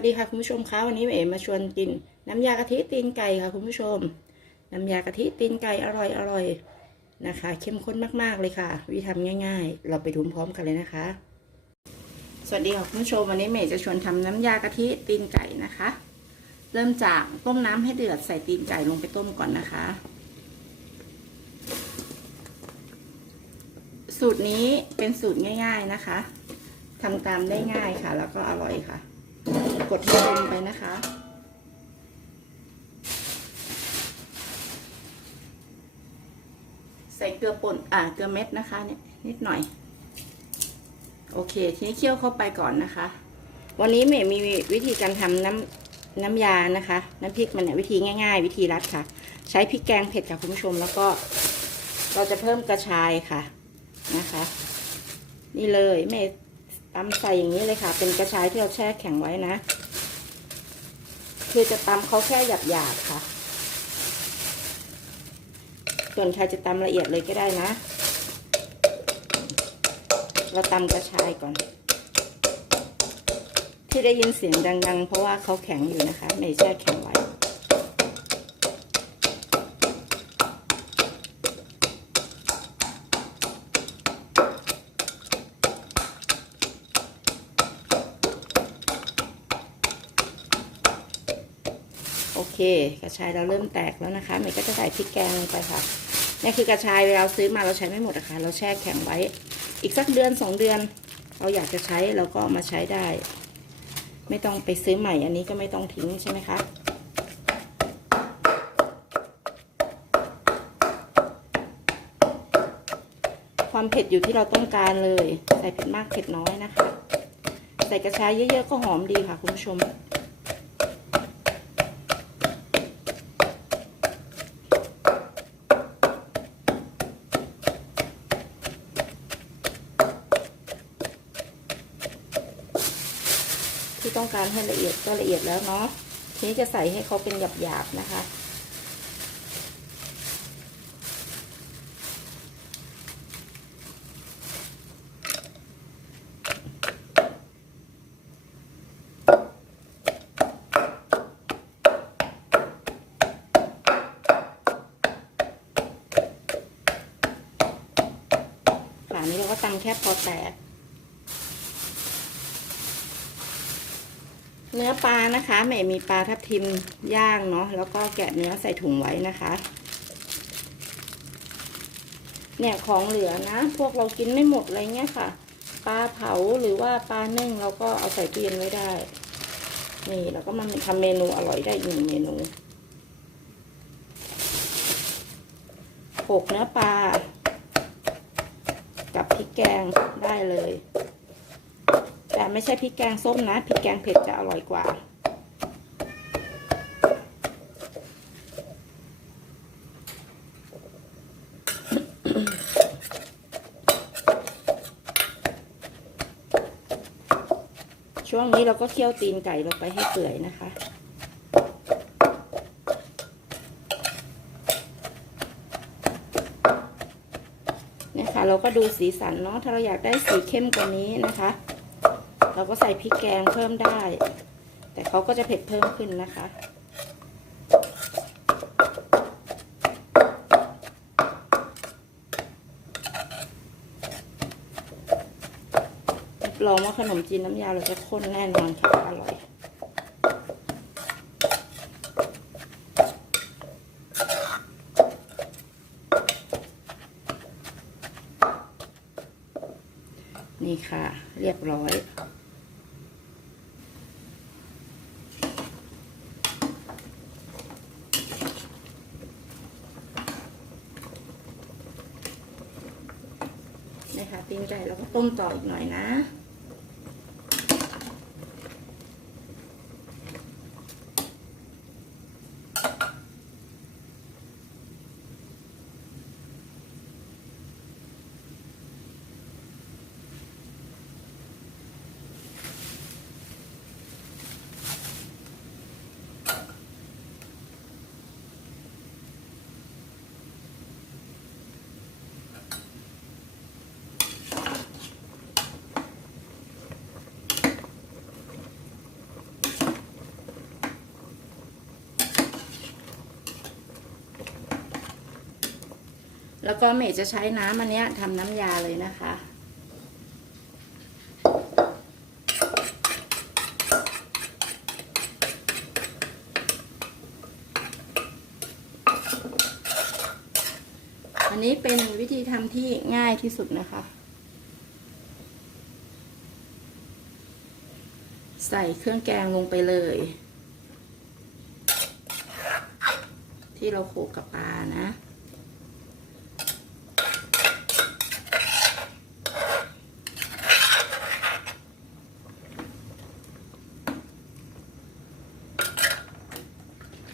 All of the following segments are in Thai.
สวัสดีค่ะคุณผู้ชมคะวันนี้เอ๋มาชวนกิน น้ำยากะทิตีนไก่ค่ะคุณผู้ชม น้ำยากะทิตีนไก่อร่อยอร่อยนะคะ เข้มข้นมากๆเลยค่ะ วิธีทำง่าย ๆ เราไปดูพร้อมกันเลยนะคะ สวัสดีค่ะคุณผู้ชมวันนี้เมย์จะชวนทำน้ำยากะทิตีนไก่นะคะ เริ่มจากต้มน้ำให้เดือดใส่ตีนไก่ลงไปต้มก่อนนะคะ สูตรนี้เป็นสูตรง่าย ๆนะคะทำตามได้ง่ายค่ะ แล้วก็อร่อยค่ะ กดลงไปนะคะ ใส่เกลือป่นอ่าเกลือเม็ดนะคะเนี่ยนิดหน่อย โอเค ทีนี้เคี่ยวเข้าไปก่อนนะคะ วันนี้เมย์มีวิธีการทำน้ำน้ำยานะคะ น้ำพริกมันเนี่ยวิธีง่าย ๆ วิธีรัดค่ะ ใช้พริกแกงเผ็ดค่ะคุณผู้ชมแล้วก็เราจะเพิ่มกระชายค่ะนะคะ นี่เลยเมย์ ตำใส่อย่างนี้เลยค่ะ เป็นกระชายที่เราแช่แข็งไว้นะ คือจะตำเขาแค่หยาบๆค่ะ ส่วนใครจะตำละเอียดเลยก็ได้นะ เราตำกระชายก่อน ที่ได้ยินเสียงดัง ๆ เพราะว่าเขาแข็งอยู่นะคะ ไม่แช่แข็งไว้ กระชายเราเริ่มแตกแล้วนะคะเมย์ก็จะใส่พริกแกงลงไปค่ะนี่คือกระชายเวลาซื้อมาเราใช้ไม่หมดอะคะ่ะเราแช่แข็งไว้ อีกสักเดือนสองเดือน เราอยากจะใช้เราก็มาใช้ได้ ไม่ต้องไปซื้อใหม่อันนี้ก็ไม่ต้องทิ้งใช่ไหมคะความเผ็ดอยู่ที่เราต้องการเลย ใส่เผ็ดมากเผ็ดน้อยนะคะ ใส่กระชายเยอะๆก็หอมดีค่ะคุณผู้ชม ที่ต้องการให้ละเอียดก็ละเอียดแล้วเนาะทีนี้จะใส่ให้เขาเป็นหยาบๆนะคะฝานี้เราก็ตำแค่พอแตก เนื้อปลานะคะแม่มีปลาทับทิมย่างเนาะแล้วก็แกะเนื้อใส่ถุงไว้นะคะ เนี่ยของเหลือนะ พวกเรากินไม่หมดอะไรเงี้ยค่ะปลาเผาหรือว่าปลานึ่งเราก็เอาใส่ตู้เย็นไว้ได้ นี่เราก็มาทำเมนูอร่อยได้อีกหนึ่งเมนูโขกเนื้อปลากับพริกแกงได้เลย แต่ไม่ใช่พริกแกงส้มนะพริกแกงเผ็ดจะอร่อยกว่า ช่วงนี้เราก็เคี่ยวตีนไก่ลงไปให้เปื่อยนะคะเนี่ยค่ะเราก็ดูสีสันเนาะ ถ้าเราอยากได้สีเข้มกว่านี้นะคะ เราก็ใส่พริกแกงเพิ่มได้ แต่เขาก็จะเผ็ดเพิ่มขึ้นนะคะ รับรองว่าขนมจีนน้ำยาเราจะข้นแน่นอนค่ะ อร่อยนี่ค่ะ เรียบร้อย นี่ค่ะตีนไก่เราก็ต้มต่ออีกหน่อยนะ แล้วก็เมย์จะใช้น้ำอันนี้ทำน้ำยาเลยนะคะ อันนี้เป็นวิธีทำที่ง่ายที่สุดนะคะ ใส่เครื่องแกงลงไปเลย ที่เราโขลกกับปลานะ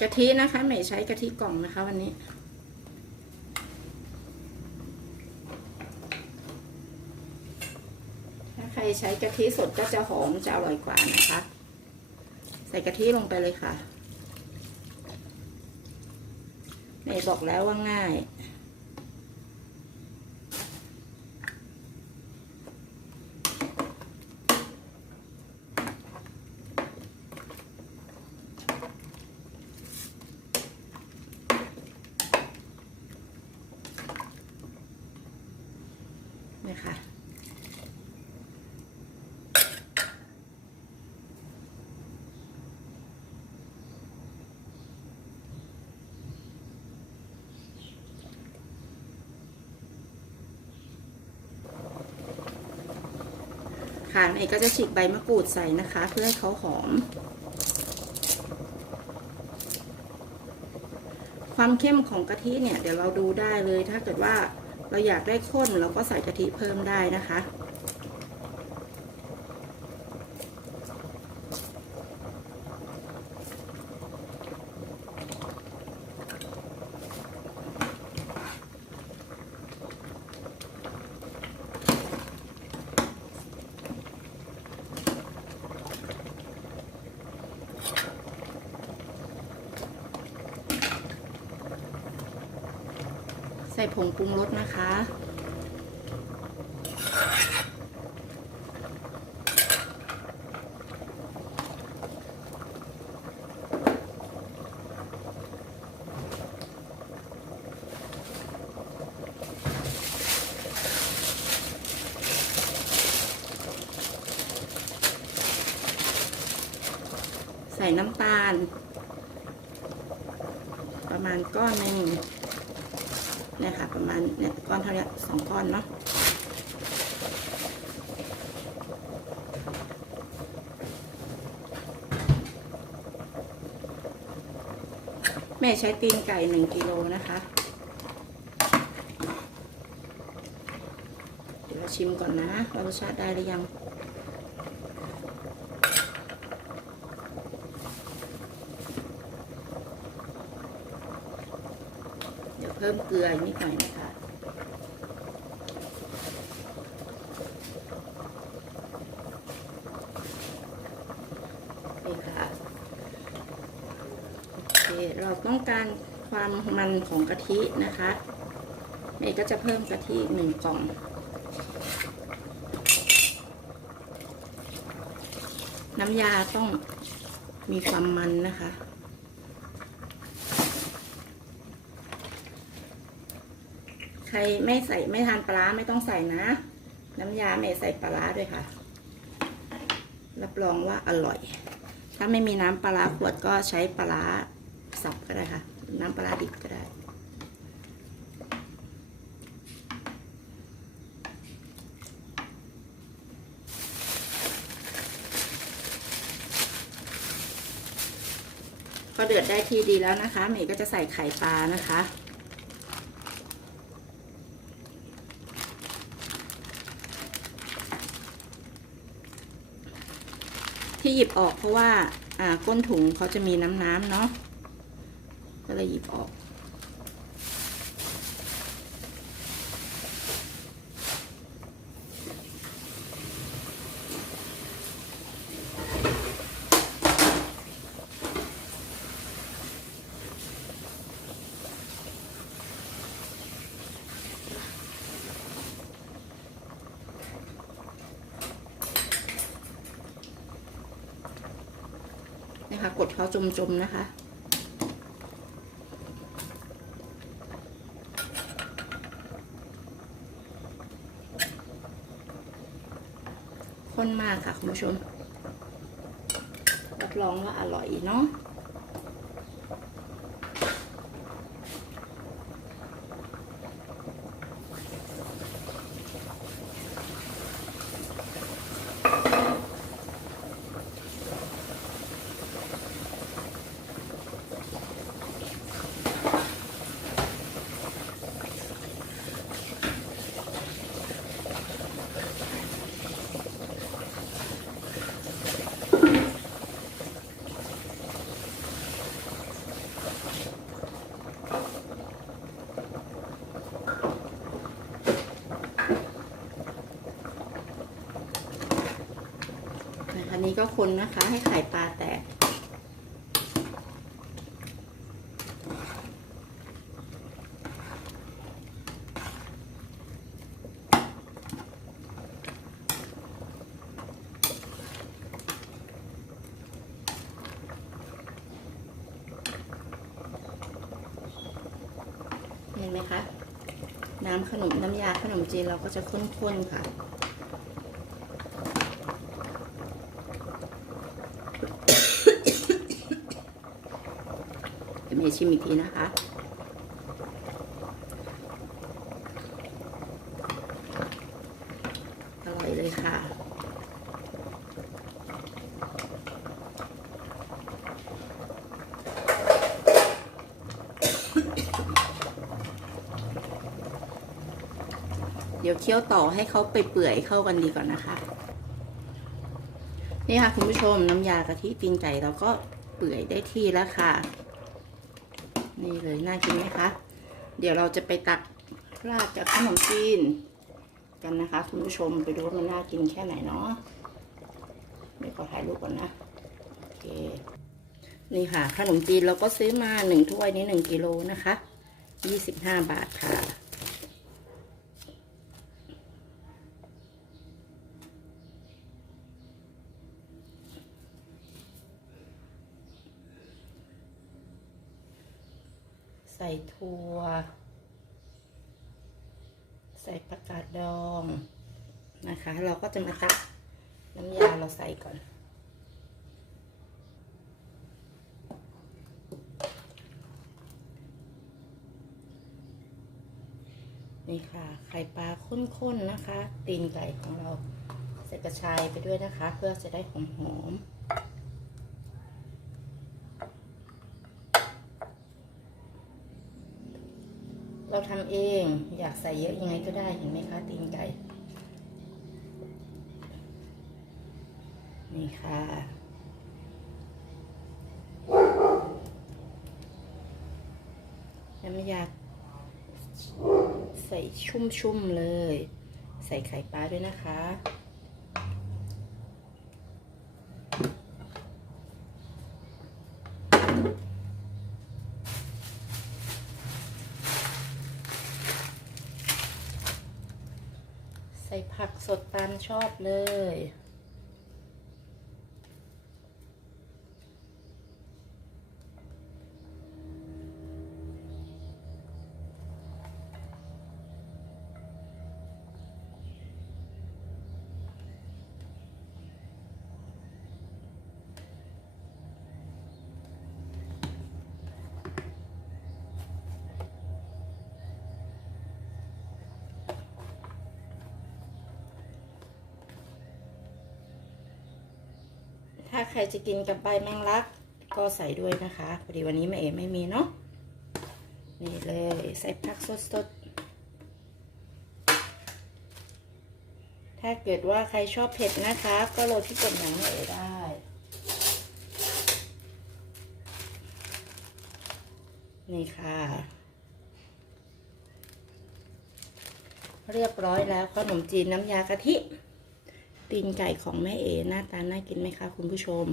กะทินะคะไม่ใช้กะทิกล่องนะคะ วันนี้ ถ้าใครใช้กะทิสดก็จะหอมจะอร่อยกว่านะคะ ใส่กะทิลงไปเลยค่ะแม่บอกแล้วว่าง่าย นี่ค่ะ ค่ะเอกก็จะฉีกใบมะกรูดใส่นะคะ เพื่อให้เขาหอม ความเข้มของกะทิเนี่ยเดี๋ยวเราดูได้เลย ถ้าเกิดว่าเราอยากได้ข้นเราก็ใส่กะทิเพิ่มได้นะคะ ส่ผงปรุงรสนะคะ ใส่น้ำตาล ประมาณก้อนหนึ่ง เนี่ยค่ะประมาณเนี่ยก้อนเท่านี้สองก้อนเนาะแม่ใช้ตีนไก่หนึ่งกิโลนะคะ เดี๋ยวเราชิมก่อนนะว่ารสชาติได้หรือยัง เดี๋ยวเพิ่มเกลืออีกนิดหน่อยนะคะนี่ค่ะโอเคเราต้องการความมันของกะทินะคะเมย์ก็จะเพิ่มกะทิหนึ่งกล่องน้ำยาต้องมีความมันนะคะ ใครไม่ใส่ไม่ทานปลาไม่ต้องใส่นะ น้ำยาไม่ใส่ปลาด้วยค่ะ รับรองว่าอร่อย ถ้าไม่มีน้ำปลาขวดก็ใช้ปลาสับก็ได้ค่ะ น้ำปลาร้าดิบก็ได้พอเดือดได้ที่ดีแล้วนะคะเมย์ก็จะใส่ไข่ปลานะคะ หยิบออกเพราะว่าอ่าก้นถุงเขาจะมีน้ำน้ำเนาะก็เลยหยิบออก ดเขาจมๆนะคะ ข้นมากค่ะคุณผู้ชมรับรองว่าอร่อยเนาะ ก็คนนะคะ ให้ไข่ปลาแตก เห็นไหมคะ น้ำขนมน้ำยาขนมจีนเราก็จะข้นๆค่ะ เดี๋ยวเมย์ชิมอีกทีนะคะ อร่อยเลยค่ะ เดี๋ยวเคี่ยวต่อให้เขาไปเปื่อยเข้ากันดีก่อนนะคะ นี่ค่ะคุณผู้ชมน้ำยากะทิตีนไก่เราก็เปื่อยได้ที่แล้วค่ะ นี่เลยน่ากินไหมคะ เดี๋ยวเราจะไปตักราดกับขนมจีน กันนะคะคุณผู้ชมไปดูว่ามันน่ากินแค่ไหนเนาะไม่ขอถ่ายรูปก่อนนะโอเคนี่ค่ะขนมจีนเราก็ซื้อมาหนึ่งถ้วยนี้หนึ่งกิโลนะคะยี่สิบห้าบาทค่ะ ใส่ถั่ว ใส่ผักกาดดองนะคะ เราก็จะมาตักน้ำยาเราใส่ก่อน นี่ค่ะ ไข่ปลาข้นๆนะคะ ตีนไก่ของเราใส่กระชายไปด้วยนะคะ เพื่อจะได้หอมๆ เราทำเอง อยากใส่เยอะยังไงก็ได้เห็นไหมคะตีนไก่ นี่ค่ะน้ำยาใส่ชุ่มๆเลย ใส่ไข่ปลาด้วยนะคะ ใสดตามชอบเลย ถ้าใครจะกินกับใบแมงลัก ก็ใส่ด้วยนะคะพอดีวันนี้แม่เอ๋ไม่มีเนาะนี่เลยใส่ผักสดๆ ถ้าเกิดว่าใครชอบเผ็ดนะคะ ก็โรยที่กดหนังแม่เอ๋ได้ นี่ค่ะ เรียบร้อยแล้วขนมจีนน้ำยากะทิ ตีนไก่ของแม่เอหน้าตาน่ากินไหมคะคุณผู้ชม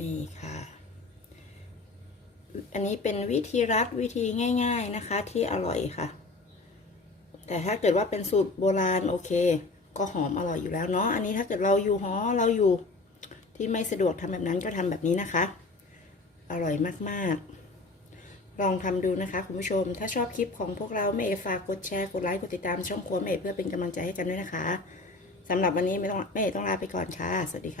นี่ค่ะ อันนี้เป็นวิธีรัดวิธีง่าย ๆนะคะที่อร่อยค่ะ แต่ถ้าเกิดว่าเป็นสูตรโบราณโอเค ก็หอมอร่อยอยู่แล้วเนาะอันนี้ถ้าเกิดเราอยู่หอเราอยู่ที่ไม่สะดวกทำแบบนั้นก็ทำแบบนี้นะคะ อร่อยมากๆ ลองทำดูนะคะคุณผู้ชม ถ้าชอบคลิปของพวกเราแม่เอฝากกดแชร์กดไลค์กดติดตามช่องครัวแม่เอเพื่อเป็นกำลังใจให้กันด้วยนะคะสำหรับวันนี้ไม่ต้องแม่ต้องลาไปก่อนค่ะ สวัสดีค่ะ